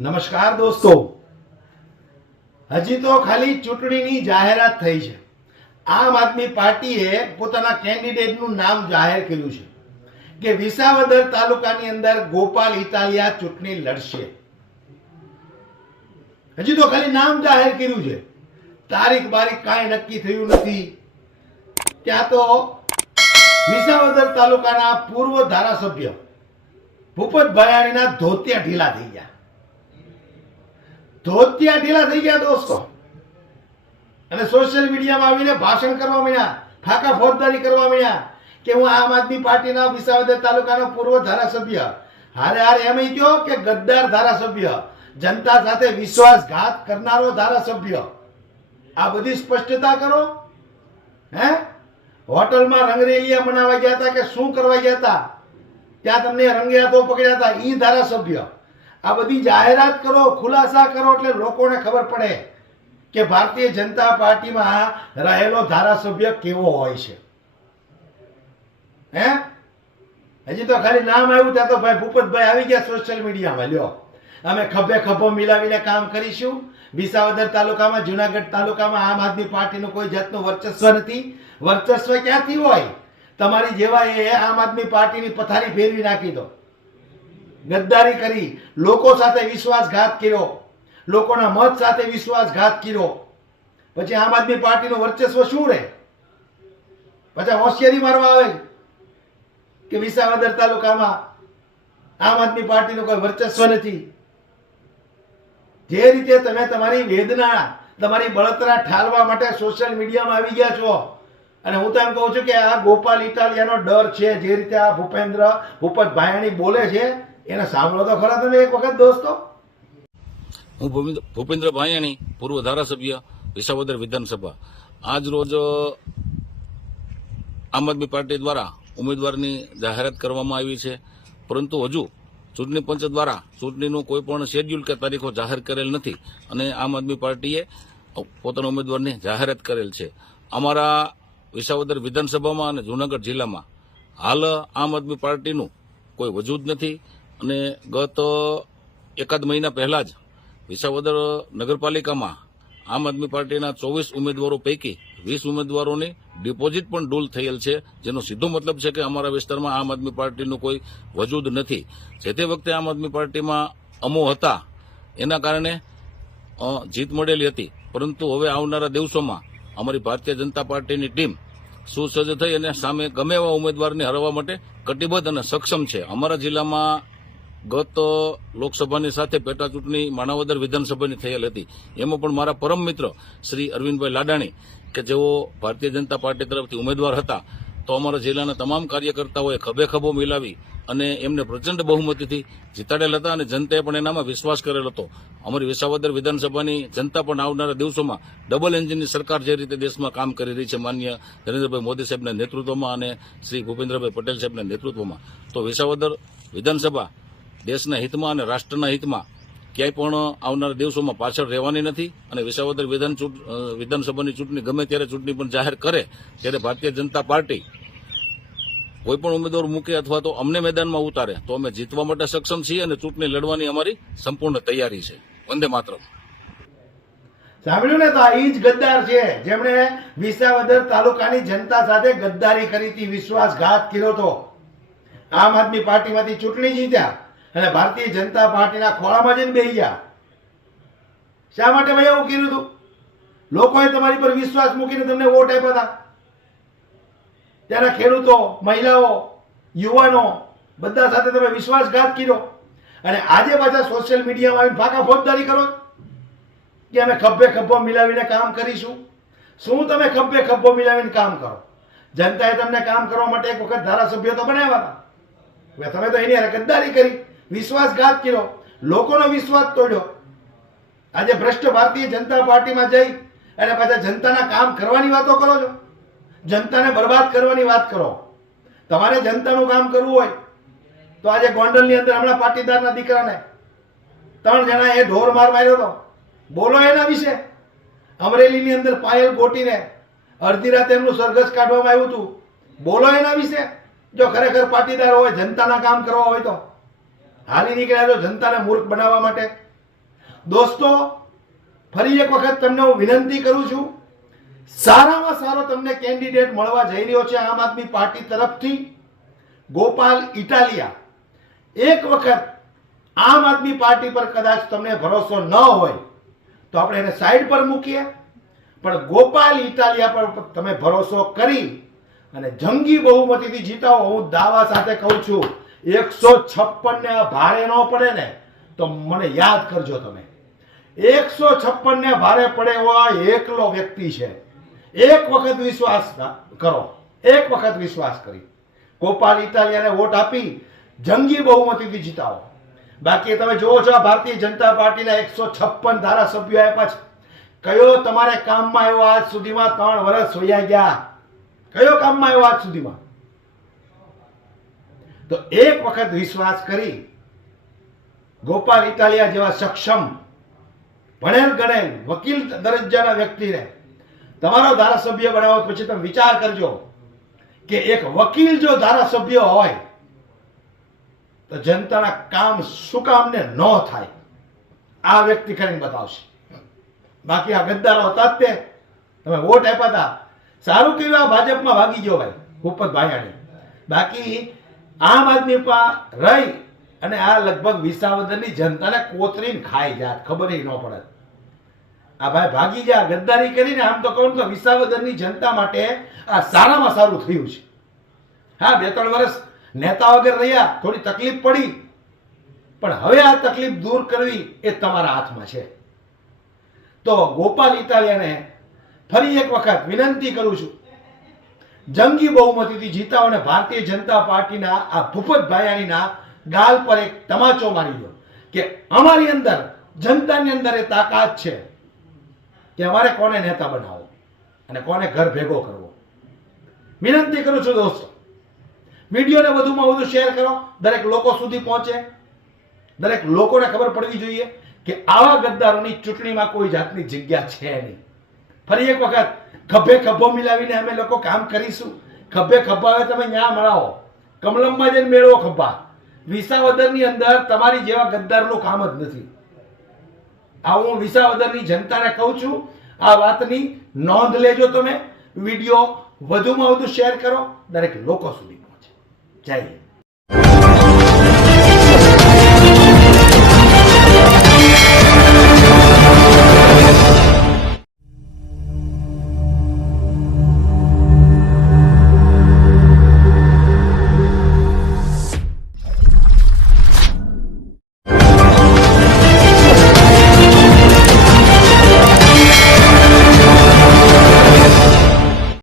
નમસ્કાર દોસ્તો, હજી તો ખાલી ચૂંટણીની જાહેરાત થઈ છે. આમ આદમી પાર્ટીએ પોતાના કેન્ડિડેટનું નામ જાહેર કર્યું છે કે વિસાવદર તાલુકાની અંદર ગોપાલ ઇટાલિયા ચૂંટણી લડશે. હજી તો ખાલી નામ જાહેર કર્યું છે, તારીખ બારીખ કાંઈ નક્કી થયું નથી. ત્યાં તો વિસાવદર તાલુકાના પૂર્વ ધારાસભ્ય ભૂપત ભાયાણીના ધોતિયા ઢીલા થઈ ગયા. ધોતિયા ઢીલા થઈ ગયા દોસ્તો, અને સોશિયલ મીડિયામાં આવીને ભાષણ કરવા માંડ્યા, ફાકા ફોજદારી કરવા માંડ્યા કે હું આમ આદમી પાર્ટીના વિસાવદર તાલુકાનો પૂર્વ ધારાસભ્ય. હારે હારે એમ કહ્યો કે ગદ્દાર ધારાસભ્ય, જનતા સાથે વિશ્વાસઘાત કરનારો ધારાસભ્ય. આ બધી સ્પષ્ટતા કરો. હોટલમાં રંગરેલિયા મનાવવા ગયા હતા કે શું કરવા ગયા હતા? ત્યાં તમને રંગે હાથો પકડ્યા હતા, ઈ ધારાસભ્ય. આ બધી જાહેરાત કરો, ખુલાસા કરો, એટલે લોકોને ખબર પડે કે ભારતીય જનતા પાર્ટીમાં રહેલો ધારાસભ્ય કેવો હોય છે. હજી તો ખાલી નામ આવ્યું ત્યાં તો ભાઈ ભૂપતભાઈ આવી ગયા સોશિયલ મીડિયામાં. લ્યો, અમે ખભે ખભો મિલાવીને કામ કરીશું. વિસાવદર તાલુકામાં, જુનાગઢ તાલુકામાં આમ આદમી પાર્ટીનું કોઈ જાતનું વર્ચસ્વ નથી. વર્ચસ્વ ક્યાંથી હોય? તમારી જેવા એ આમ આદમી પાર્ટીની પથારી ફેરવી નાખી દો. ગદ્દારી કરી, લોકો સાથે વિશ્વાસઘાત કર્યો, લોકોના મત સાથે વિશ્વાસઘાત કર્યો, પછી આમ આદમી પાર્ટીનું વર્ચસ્વ શું રહે? પછી હોશિયારી મારવા આવે કે વિસાવદર તાલુકામાં આમ આદમી પાર્ટીનું કોઈ વર્ચસ્વ નથી. જે રીતે તમે તમારી વેદના, તમારી બળતરા ઠાલવા માટે સોશિયલ મીડિયામાં આવી ગયા છો, અને હું તો એમ કહું છું કે આ ગોપાલ ઇટાલિયાનો ડર છે. જે રીતે આ ભૂપત ભાયાણી બોલે છે એને સાંભળો તો ખરા તમે એક વખત દોસ્તો. હું ભૂપેન્દ્ર ભાયાણી, પૂર્વ ધારાસભ્ય, વિસાવદર વિધાનસભા. આજ રોજ આમ આદમી પાર્ટી દ્વારા ઉમેદવારની જાહેરાત કરવામાં આવી છે, પરંતુ હજુ ચૂંટણી પંચ દ્વારા ચૂંટણીનું કોઈ પણ શેડ્યુલ કે તારીખો જાહેર કરેલ નથી, અને આમ આદમી પાર્ટીએ પોતાના ઉમેદવારની જાહેરાત કરેલ છે. અમારા વિસાવદર વિધાનસભામાં અને જૂનાગઢ જિલ્લામાં હાલ આમ આદમી પાર્ટીનું કોઈ વજૂદ નથી. અને ગત એકાદ મહિના પહેલા જ વિસાવદર નગરપાલિકામાં આમ આદમી પાર્ટીના 24 ઉમેદવારો પૈકી 20 ઉમેદવારોની ડિપોઝિટ પણ ડૂલ થયેલ છે, જેનો સીધો મતલબ છે કે અમારા વિસ્તારમાં આમ આદમી પાર્ટીનું કોઈ વજૂદ નથી. જે તે વખતે આમ આદમી પાર્ટીમાં અમો હતા, એના કારણે જીત મળેલી હતી, પરંતુ હવે આવનારા દિવસોમાં અમારી ભારતીય જનતા પાર્ટીની ટીમ સુસજ્જ થઈ અને સામે ગમે એવા ઉમેદવારને હરાવવા માટે કટિબદ્ધ અને સક્ષમ છે. અમારા જિલ્લામાં ગત લોકસભાની સાથે પેટા ચૂંટણી માણાવદર વિધાનસભાની થયેલ હતી. એમાં પણ મારા પરમ મિત્ર શ્રી અરવિંદભાઈ લાડાણી, કે જેઓ ભારતીય જનતા પાર્ટી તરફથી ઉમેદવાર હતા, તો અમારા જિલ્લાના તમામ કાર્યકર્તાઓએ ખભે ખભો મિલાવી અને એમને પ્રચંડ બહુમતીથી જીતાડેલ હતા, અને જનતાએ પણ એનામાં વિશ્વાસ કરેલ હતો. અમારી વિસાવદર વિધાનસભાની જનતા પણ આવનારા દિવસોમાં ડબલ એન્જિનની સરકાર જે રીતે દેશમાં કામ કરી રહી છે, માનનીય નરેન્દ્રભાઈ મોદી સાહેબના નેતૃત્વમાં અને શ્રી ભૂપેન્દ્રભાઈ પટેલ સાહેબના નેતૃત્વમાં, તો વિસાવદર વિધાનસભા દેશના હિતમાં અને રાષ્ટ્રના હિતમાં ક્યાંય પણ આવનારા દિવસોમાં પાછળ રહેવાની નથી. અને વિસાવદર વિધાનસભાની ચૂંટણી ગમે ત્યારે ચૂંટણી પણ જાહેર કરે ત્યારે ભારતીય જનતા પાર્ટી કોઈ પણ ઉમેદવાર મૂકે અથવા તો અમને મેદાનમાં ઉતારે તો અમે જીતવા માટે સક્ષમ છીએ, અને ચૂંટણી લડવાની અમારી સંપૂર્ણ તૈયારી છે. વંદે માતરમ. સાંભળ્યું ને? તો આ ઈ જ ગદ્દાર છે જેમણે વિસાવદર તાલુકાની જનતા સાથે ગદ્દારી કરી હતી, વિશ્વાસઘાત કર્યો હતો. આમ આદમી પાર્ટીમાંથી ચૂંટણી જીત્યા અને ભારતીય જનતા પાર્ટીના ખોળામાં જઈને બેસી ગયા. શા માટે ભાઈ એવું કર્યું હતું? લોકોએ તમારી પર વિશ્વાસ મૂકીને તમને વોટ આપ્યા હતા. ત્યાંના ખેડૂતો, મહિલાઓ, યુવાનો બધા સાથે તમે વિશ્વાસઘાત કર્યો, અને આજે પાછા સોશિયલ મીડિયામાં આવીને ફાકા ફોજદારી કરો કે અમે ખભે ખભો મિલાવીને કામ કરીશું. શું તમે ખભે ખભો મિલાવીને કામ કરો? જનતાએ તમને કામ કરવા માટે એક વખત ધારાસભ્ય તો બનાવ્યા હતા. તમે તો એની ગદ્દારી કરી, વિશ્વાસઘાત કર્યો, લોકોનો વિશ્વાસ તોડ્યો. આજે ભ્રષ્ટ ભારતીય જનતા પાર્ટીમાં જઈ અને પાછા જનતાના કામ કરવાની વાતો કરો છો, જનતાને બરબાદ કરવાની વાત કરો. તમારે જનતાનું કામ કરવું હોય તો આજે ગોંડલની અંદર હમણાં પાટીદારના દીકરાને 3 જણાએ ઢોર માર માર્યો હતો. બોલો એના વિશે. અમરેલીની અંદર પાયલ ગોટીને અડધી રાતે એમનું સરઘસ કાઢવામાં આવ્યું હતું. બોલો એના વિશે. જો ખરેખર પાટીદાર હોય, જનતાના કામ કરવા હોય તો હાલી નીકળ્યા છો જનતાને મૂર્ખ બનાવવા માટે. દોસ્તો, ફરી એક વખત તમને હું વિનંતી કરું છું, સારામાં સારો તમને કેન્ડિડેટ મળવા જઈ રહ્યો છે આમ આદમી પાર્ટી તરફથી ગોપાલ ઇટાલિયા. એક વખત આમ આદમી પાર્ટી પર કદાચ તમને ભરોસો ન હોય તો આપણે એને સાઈડ પર મૂકીએ, પણ ગોપાલ ઇટાલિયા પર તમે ભરોસો કરી અને જંગી બહુમતીથી જીતાવો. હું દાવા સાથે કહું છું 156 ને ભારે ન પડે ને તો મને યાદ કરજો. તમે 156 ને ભારે પડે એવો એકલો વ્યક્તિ છે. એક વખત વિશ્વાસ કરો, એક વખત વિશ્વાસ કરી ગોપાલ ઇટાલિયાને વોટ આપી જંગી બહુમતીથી જીતાવો. બાકી તમે જોવો છો આ ભારતીય જનતા પાર્ટીના 156 ધારાસભ્યો આપ્યા છે. કયો તમારે કામમાં આવ્યો આજ સુધીમાં? 3 વર્ષ વયા ગયા. કયો કામમાં આવ્યો આજ સુધીમાં? તો એક વખત વિશ્વાસ કરી ગોપાલ ઇટાલિયા જેવા સક્ષમ ભણેલ ગણેલ વકીલ દરજ્જાના વ્યક્તિને તમારો ધારાસભ્ય બનાવો. પછી તમે વિચાર કરજો કે એક વકીલ જો ધારાસભ્ય હોય તો જનતાના કામ શું કામ ને ન થાય, આ વ્યક્તિ કરીને બતાવશે. બાકી આ ગદ્દારો હતા તે તમે વોટ આપ્યા હતા, સારું કેવું આ ભાજપમાં ભાગી ગયો ભાઈ ભૂપત ભાયાણી. બાકી આમ આદમી પર રહી અને આ લગભગ વિસાવદરની જનતાને કોતરીને ખાઈ જાત, ખબર ન પડે. આ ભાઈ ભાગી જા ગદ્દારી કરીને. આમ તો કહું તો વિસાવદરની જનતા માટે આ સારામાં સારું થયું છે. હા, 2-3 વર્ષ નેતા વગર રહ્યા, થોડી તકલીફ પડી, પણ હવે આ તકલીફ દૂર કરવી એ તમારા હાથમાં છે. તો ગોપાલ ઇટાલિયાને ફરી એક વખત વિનંતી કરું છું, જંગી બહુમતીથી જીતાઓ અને ભારતીય જનતા પાર્ટીના આ ભૂપત ભાયાણીના ગાલ પર એક તમાચો મારી દો કે અમારી અંદર, જનતાની અંદર એ તાકાત છે કે અમારે કોને નેતા બનાવો અને કોને ઘર ભેગો કરવો. વિનંતી કરું છું દોસ્તો, વિડીયોને વધુમાં વધુ શેર કરો, દરેક લોકો સુધી પહોંચે, દરેક લોકોને ખબર પડવી જોઈએ કે આવા ગદ્દારોની ચૂંટણીમાં કોઈ જાતની જગ્યા છે નહીં. ફરી એક વખત ખભે ખભો મિલાવીને અમે લોકો કામ કરીશું. ખભે ખભા હવે તમે ન્યા મળાવો, કમલમમાં જઈને મેળવો ખભા. વિસાવદરની અંદર તમારી જેવા ગદ્દારનું કામ જ નથી. આ હું વિસાવદરની જનતાને કહું છું, આ વાતની નોંધ લેજો. તમે વિડીયો વધુમાં વધુ શેર કરો, દરેક લોકો સુધી પહોંચે. જય હિન્દ.